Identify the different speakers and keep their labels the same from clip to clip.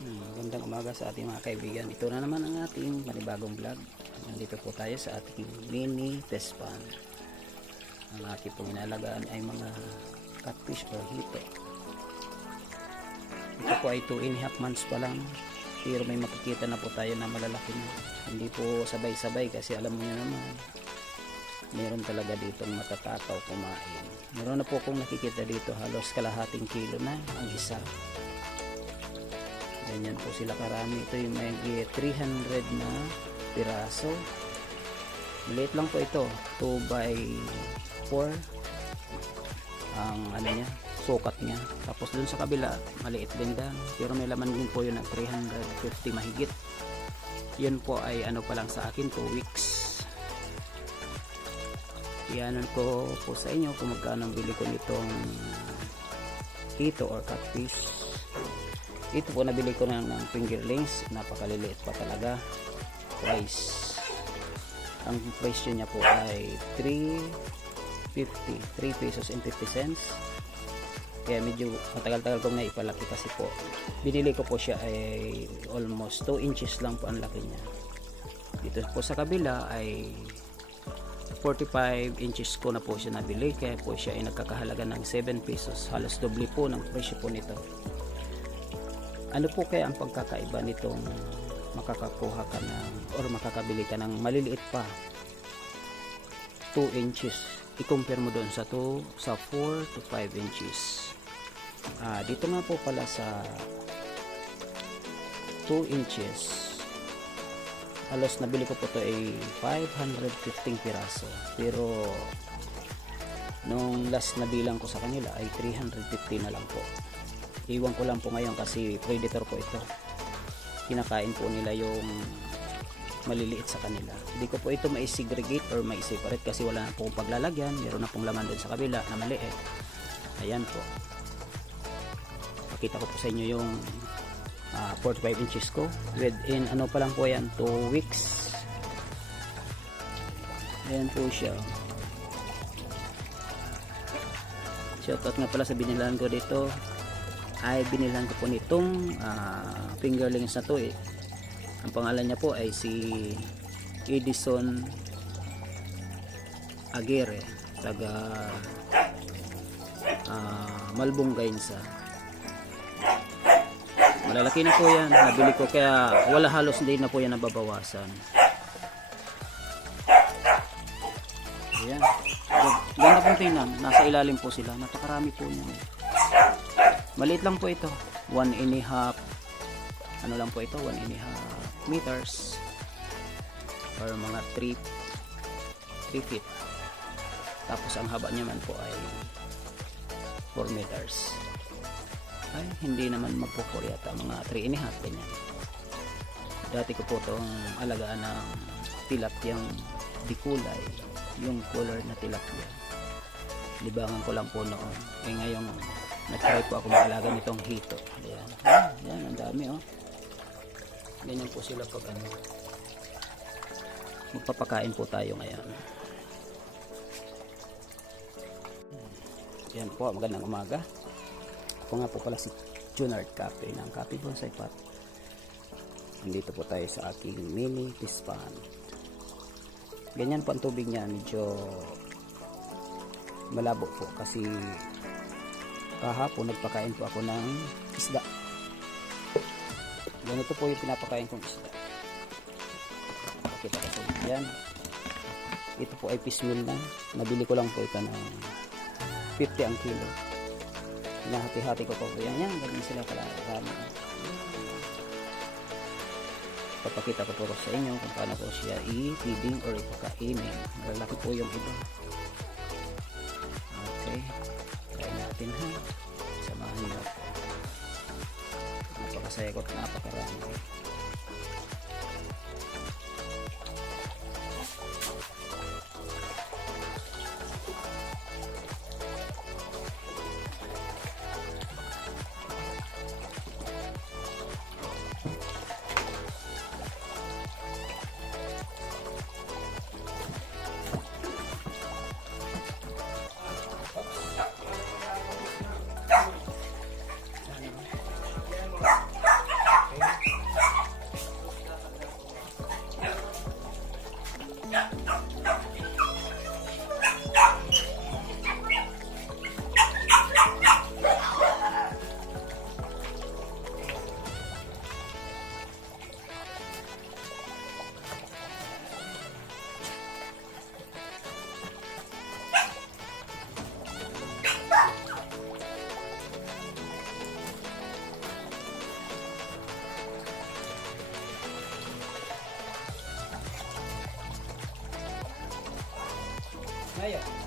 Speaker 1: Hmm, Magandang umaga sa ating mga kaibigan. Ito na naman ang ating panibagong vlog. Nandito po tayo sa ating mini test pan. Ang aking pong inalagaan ay mga catfish or hito. Ito po ay 2 and a half months pa lang. Pero may makikita na po tayo na malalaki na. Hindi po sabay-sabay kasi alam niyo naman. Meron talaga ditong matatakaw kumain. Meron na po akong nakikita dito halos kalahating kilo na ang isa. Ganyan po sila karami. Ito yung may 300 na piraso. Maliit lang po ito. 2 by 4 ang ano niya, sukat niya. Tapos dun sa kabila, maliit din lang. Pero may laman din po yun ng 350 mahigit. Yun po ay ano pa lang sa akin, 2 weeks. Iyanan ko po sa inyo kung magkano bili ko nitong hito or catfish. Ito po nabili ko ng, ng fingerlings. Napakaliliit pa talaga. Price. Ang presyo niya po ay 3.50. 3 pesos and 50 cents. Kaya medyo matagal-tagal kong naipalaki kasi po. Binili ko po siya ay almost 2 inches lang po ang laki niya. Dito po sa kabila ay 45 inches ko na po siya nabili. Kaya po siya ay nagkakahalaga ng 7 pesos. Halos doble po ng presyo po nito ano po kaya ang pagkakaiba nitong makakakuha ka ng or makakabili ka ng maliliit pa? 2 inches. I-compare mo doon sa 2 sa 4 to 5 inches. Ah, dito nga po pala sa 2 inches halos nabili ko po to ay 515 piraso. Pero nung last na bilang ko sa kanila ay 350 na lang po iwan ko lang po ngayon kasi predator po ito. Kinakain po nila yung maliliit sa kanila. Hindi ko po ito mai-segregate or mai-separate kasi wala na pong paglalagyan. Meron na pong laman doon sa kabila na maliit. Ayan po. Pakita ko po sa inyo yung ah, 45 inches ko. Within ano pa lang po yan? 2 weeks. Ayan po siya. Shoutout nga pala sa binilan ko dito ay binilan ko po nitong ah, fingerlings na to eh. Ang pangalan niya po ay si Edison Aguirre taga uh, Malbong Gainsa. Malalaki na po yan. Nabili ko kaya wala halos hindi na po yan nababawasan. Ayan. Ganda pong tingnan. Nasa ilalim po sila. Napakarami po niyan. Maliit lang po ito. 1 and a half ano lang po ito, 1 and a half meters or mga 3 3 feet. Tapos ang haba niya man po ay 4 meters. Ay, hindi naman magpo-4 yata, mga 3 and a half ganyan. Dati ko po itong alagaan ng tilapyang di kulay, yung color na tilapia. Libangan ko lang po noon. Eh ngayon, nag-try po ako mag-alaga nitong hito. Ayan. Ayan, ang dami oh. Ganyan po sila pag ano. Magpapakain po tayo ngayon. Yan po, magandang umaga. Ako nga po pala si Junard Cafe ng Cafe Bonsai Pot. Nandito po tayo sa aking mini pispan. Ganyan po ang tubig niya, medyo malabo po kasi kahapon nagpakain po ako ng isda. Ganito po yung pinapakain kong isda. Pakita ko po yan. Ito po ay fish meal na. Nabili ko lang po ito ng 50 ang kilo. Hinahati-hati ko po. Po yan. Yan ganyan sila pala karami papakita ko po sa inyo kung paano ko siya i-feeding or ipakainin. Malaki po yung iba napakasaya ko at napakarami Ngayon. Yan sa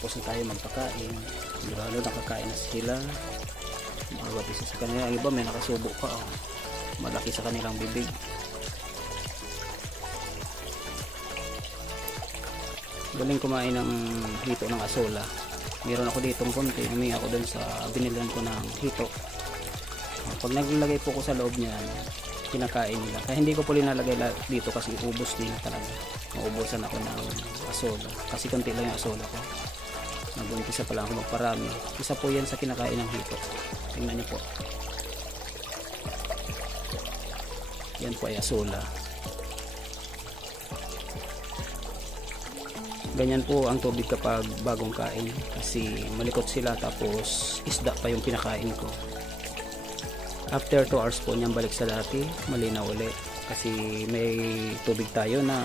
Speaker 1: tapos na tayo magpakain. Sigurado nakakain na sila. Mga isa sa kanila. Ang iba may nakasubo pa. Oh. Malaki sa kanilang bibig. Galing kumain ng hito ng asola. Meron ako ditong konti. Humingi ako dun sa binilan ko ng hito. Oh, Pag naglagay po ko sa loob niyan, kinakain nila. Kaya hindi ko po linalagay la- dito kasi ubos nila talaga. Maubusan ako ng asola. Kasi konti lang yung asola ko. Nag-umpisa pa lang ako magparami. Isa po yan sa kinakain ng hito. Tingnan niyo po. Yan po ay asola. Ganyan po ang tubig kapag bagong kain. Kasi malikot sila tapos isda pa yung pinakain ko. After 2 hours po niyang balik sa dati, malinaw ulit. Kasi may tubig tayo na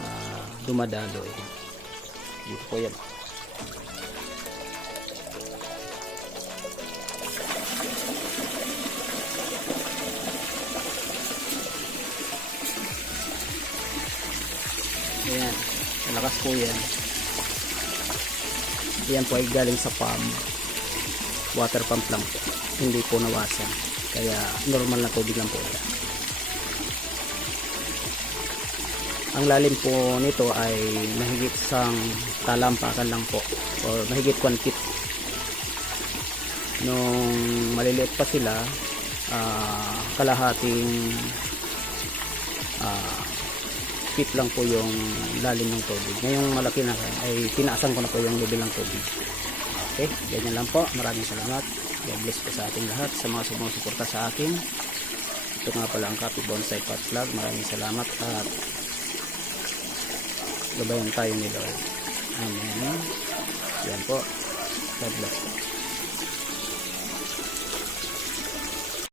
Speaker 1: ah, dumadalo eh. Dito po yan. Ayan. Malakas po yan. Yan po ay galing sa pump. Water pump lang po. Hindi po nawasan. Kaya normal na tubig lang po yan. Ang lalim po nito ay mahigit sang talampakan lang po or mahigit 1 feet. Nung maliliit pa sila, ah, kalahating ah, feet lang po yung lalim ng tubig. Ngayong malaki na ay tinaasan ko na po yung level ng tubig. Okay, ganyan lang po. Maraming salamat. God bless po sa ating lahat, sa mga sumusuporta sa akin. Ito nga pala ang Copy Bonsai Pot Vlog. Maraming salamat at gabayan tayo ni Lord. Amen. Yan po. God bless po.